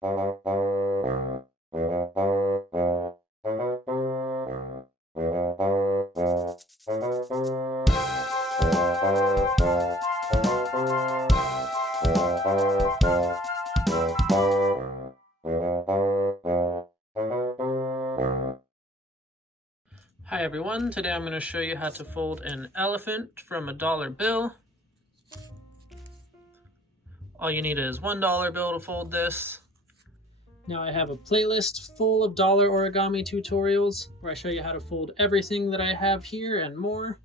Hi everyone, today I'm going to show you how to fold an elephant from a dollar bill. All you need is $1 bill to fold this. Now I have a playlist full of dollar origami tutorials where I show you how to fold everything that I have here and more.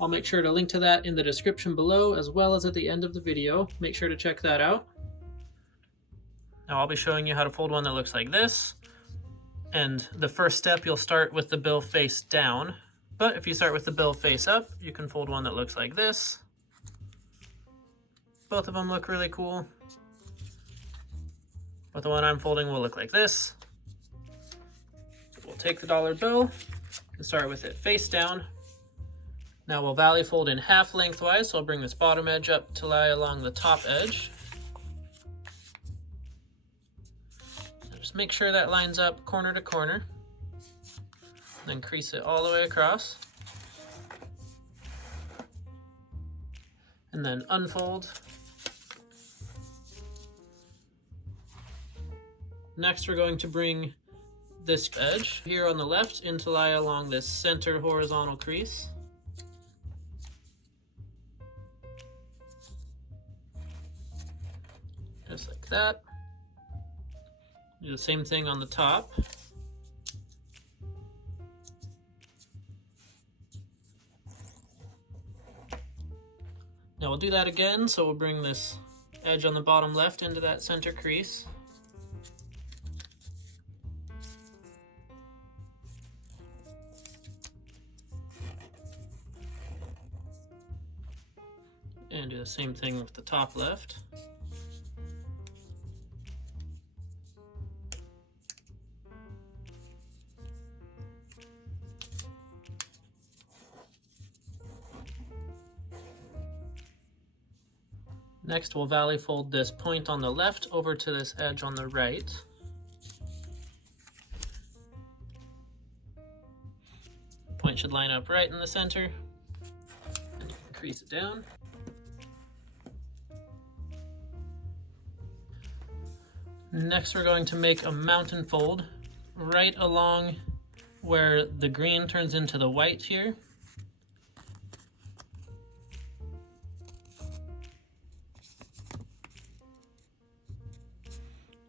I'll make sure to link to that in the description below as well as at the end of the video. Make sure to check that out. Now I'll be showing you how to fold one that looks like this. And the first step, you'll start with the bill face down. But if you start with the bill face up, you can fold one that looks like this. Both of them look really cool. But the one I'm folding will look like this. We'll take the dollar bill and start with it face down. Now we'll valley fold in half lengthwise, so I'll bring this bottom edge up to lie along the top edge. And just make sure that lines up corner to corner. Then crease it all the way across. And then unfold. Next, we're going to bring this edge here on the left in to lie along this center horizontal crease. Just like that. Do the same thing on the top. Now we'll do that again, so we'll bring this edge on the bottom left into that center crease. And do the same thing with the top left. Next, we'll valley fold this point on the left over to this edge on the right. Point should line up right in the center. And you can crease it down. Next, we're going to make a mountain fold right along where the green turns into the white here.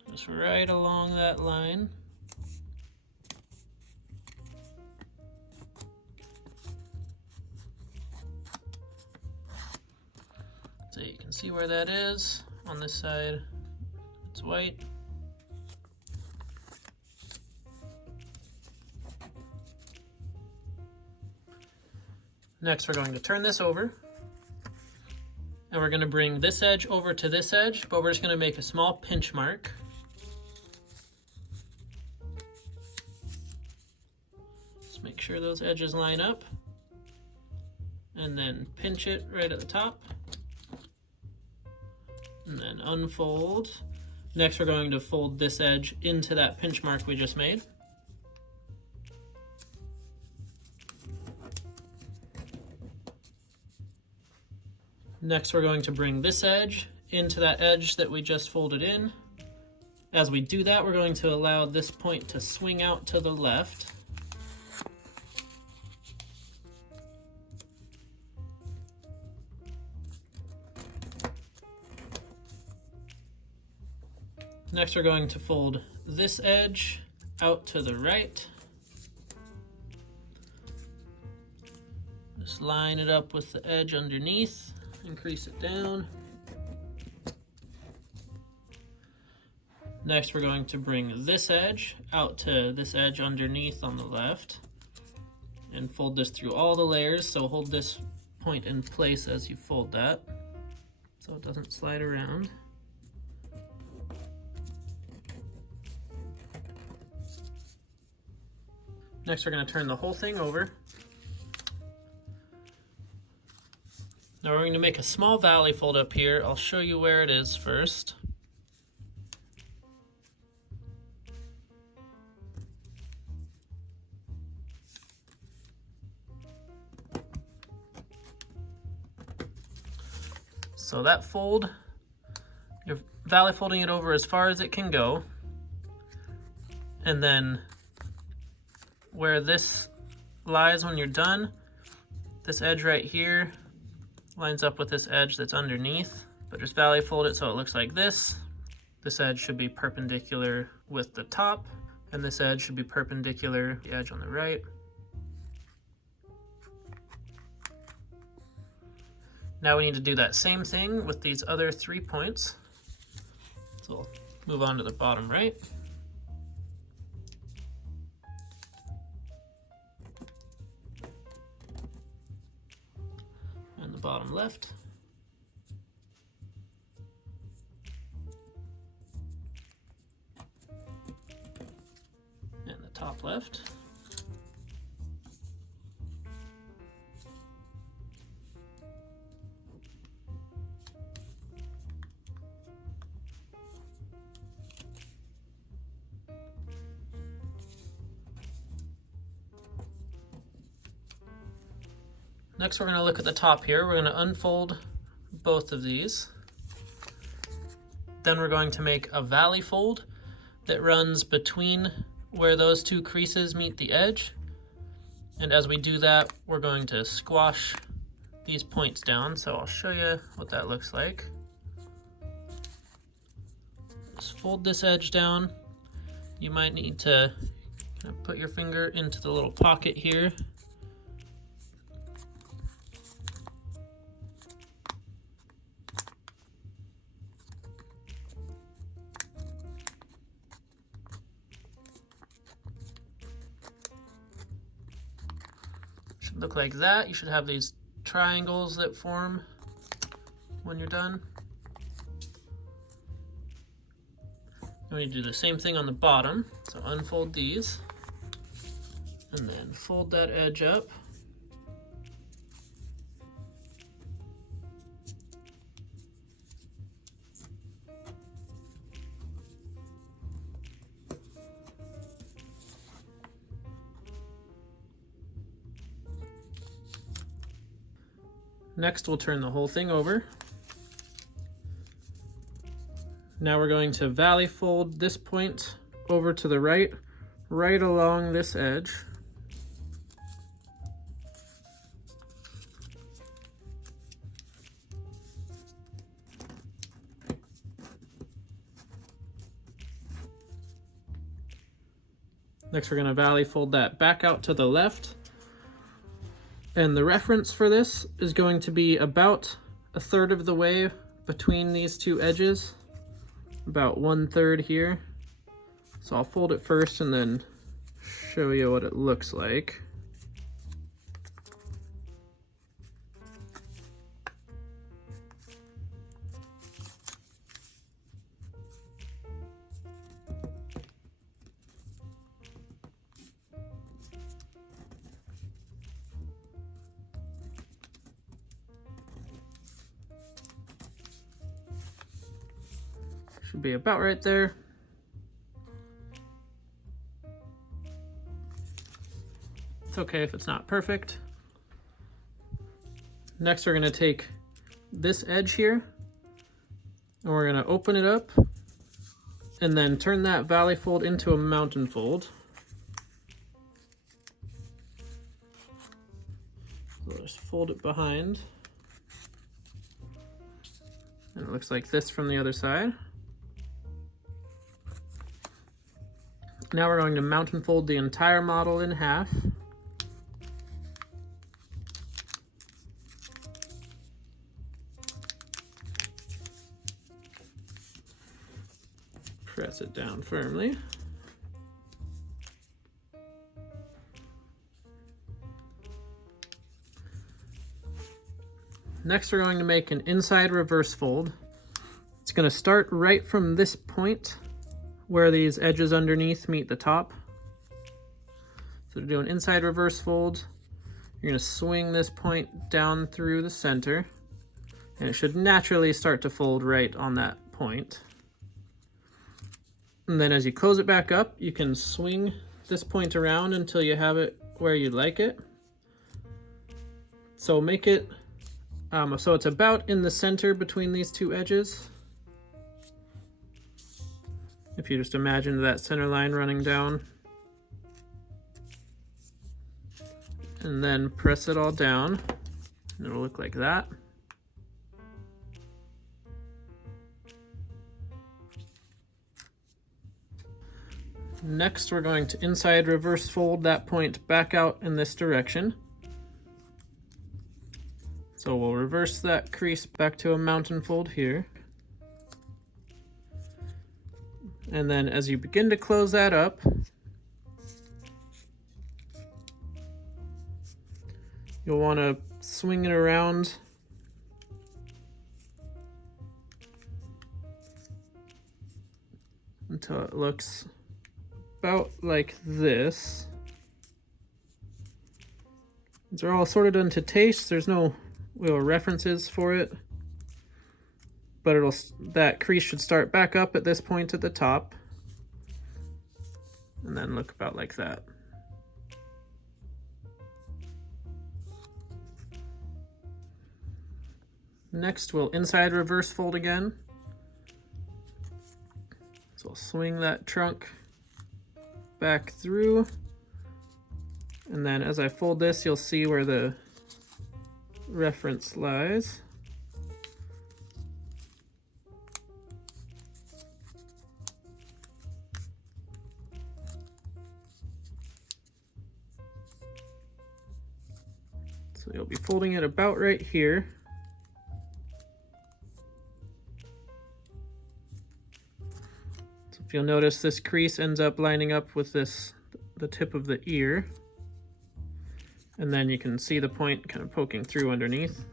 Just right along that line. So you can see where that is. On this side, it's white. Next, we're going to turn this over. And we're going to bring this edge over to this edge, but we're just going to make a small pinch mark. Just make sure those edges line up. And then pinch it right at the top. And then unfold. Next, we're going to fold this edge into that pinch mark we just made. Next, we're going to bring this edge into that edge that we just folded in. As we do that, we're going to allow this point to swing out to the left. Next, we're going to fold this edge out to the right. Just line it up with the edge underneath and crease it down. Next, we're going to bring this edge out to this edge underneath on the left and fold this through all the layers. So hold this point in place as you fold that so it doesn't slide around. Next, we're going to turn the whole thing over. Now we're going to make a small valley fold up here. I'll show you where it is first. So that fold, you're valley folding it over as far as it can go. And then where this lies when you're done, this edge right here lines up with this edge that's underneath, but just valley fold it so it looks like this. This edge should be perpendicular with the top, and this edge should be perpendicular to the edge on the right. Now we need to do that same thing with these other 3 points. So we'll move on to the bottom right. And the bottom left. And the top left. Next, we're going to look at the top here. We're going to unfold both of these. Then we're going to make a valley fold that runs between where those 2 creases meet the edge. And as we do that, we're going to squash these points down. So I'll show you what that looks like. Just fold this edge down. You might need to kind of put your finger into the little pocket here. Should look like that. You should have these triangles that form when you're done. And we do the same thing on the bottom. So unfold these and then fold that edge up. Next, we'll turn the whole thing over. Now we're going to valley fold this point over to the right, right along this edge. Next, we're going to valley fold that back out to the left. And the reference for this is going to be about 1/3 of the way between these 2 edges, about 1/3 here. So I'll fold it first and then show you what it looks like. Should be about right there. It's okay if it's not perfect. Next, we're going to take this edge here and we're going to open it up and then turn that valley fold into a mountain fold. So just fold it behind. And it looks like this from the other side. Now we're going to mountain fold the entire model in half. Press it down firmly. Next, we're going to make an inside reverse fold. It's going to start right from this point where these edges underneath meet the top. So to do an inside reverse fold, you're going to swing this point down through the center, and it should naturally start to fold right on that point. And then as you close it back up, you can swing this point around until you have it where you'd like it. So make it So it's about in the center between these two edges. If you just imagine that center line running down. And then press it all down, and it'll look like that. Next, we're going to inside reverse fold that point back out in this direction. So we'll reverse that crease back to a mountain fold here. And then as you begin to close that up, you'll want to swing it around until it looks about like this. These are all sorted into taste. There's no real references for it, but that crease should start back up at this point at the top and then look about like that. Next, we'll inside reverse fold again. So I'll swing that trunk back through, and then as I fold this, you'll see where the reference lies. So you'll be folding it about right here. You'll notice this crease ends up lining up with the tip of the ear, and then you can see the point kind of poking through underneath.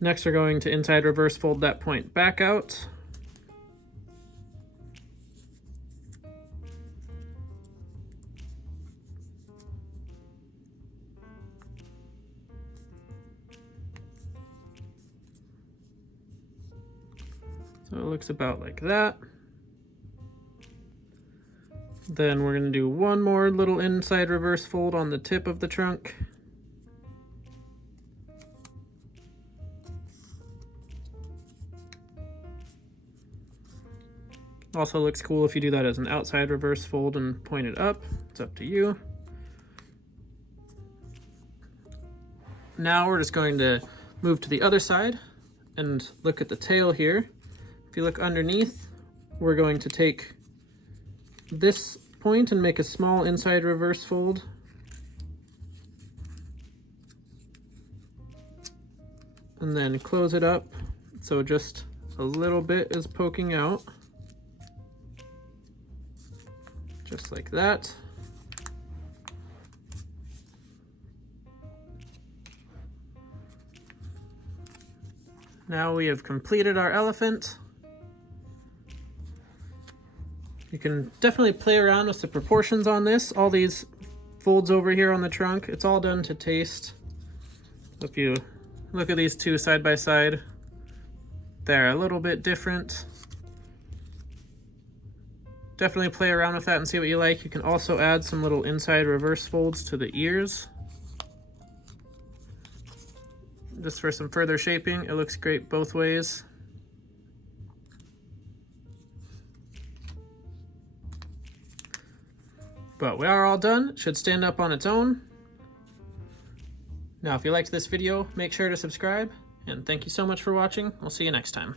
Next, we're going to inside reverse fold that point back out. So it looks about like that. Then we're going to do one more little inside reverse fold on the tip of the trunk. Also looks cool if you do that as an outside reverse fold and point it up. It's up to you. Now we're just going to move to the other side and look at the tail here. If you look underneath, we're going to take this point and make a small inside reverse fold. And then close it up so just a little bit is poking out. Just like that. Now we have completed our elephant. You can definitely play around with the proportions on this. All these folds over here on the trunk, it's all done to taste. If you look at these two side by side, they're a little bit different. Definitely play around with that and see what you like. You can also add some little inside reverse folds to the ears, just for some further shaping. It looks great both ways. But we are all done. It should stand up on its own. Now, if you liked this video, make sure to subscribe, and thank you so much for watching. I'll see you next time.